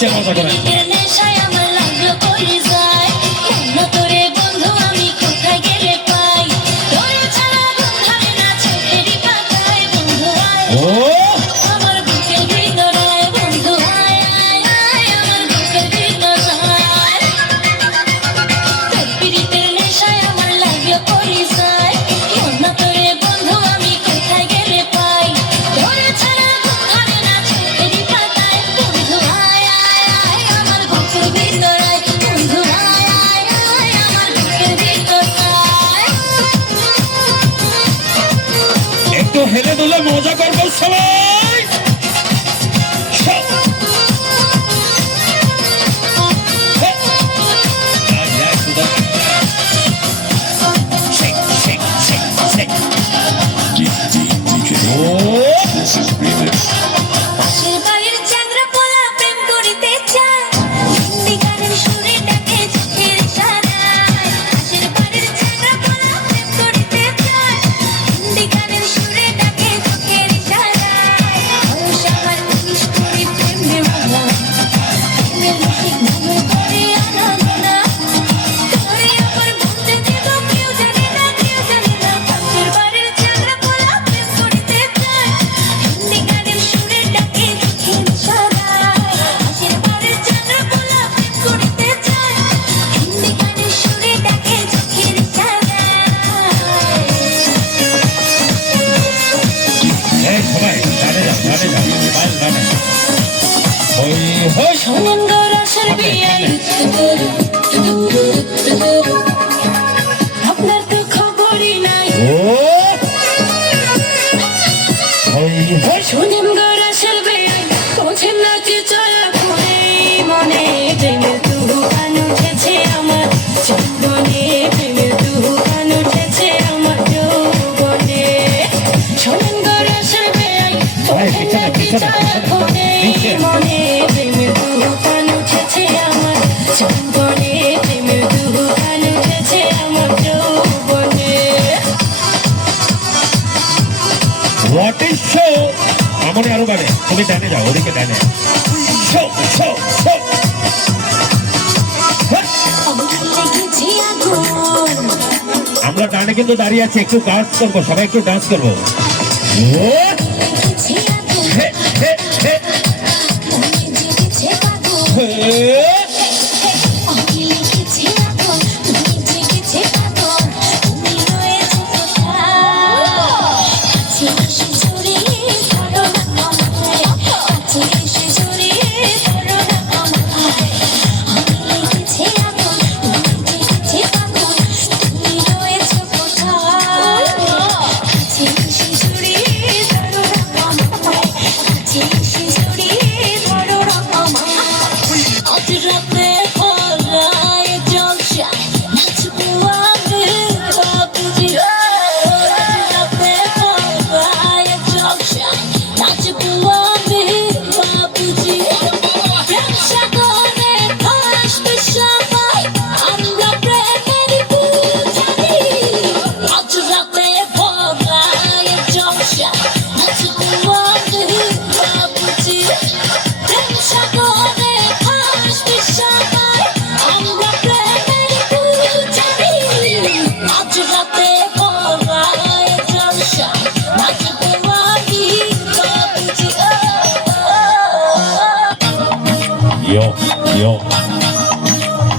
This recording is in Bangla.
নিচে মজা করে হেলে দুলে মজা করবো সবাই আপনার তো খবরই নাই শোনেন গরাসের বিয়াই বোঝেন না কি চলা করে মনে প্রেমের তুফান উঠেছে আমার জীবনে প্রেমের তুফান উঠেছে আমার যৌবনে শোনেন গরাসের বিয়াই বোঝেন না কি চলা করে মনে প্রেমের তুফান উঠেছে আমার জীবনে প্রেমের তুফান উঠেছে আমার যৌবনে What is show? আমনে আরো বাড়ে তুমি ডানে যাও ওদিকে ডানে শো শো শো আমরা ডানে কিন্তু দাঁড়িয়ে আছি একটু ডান্স করবো সবাই একটু ডান্স করবো Yo, yo.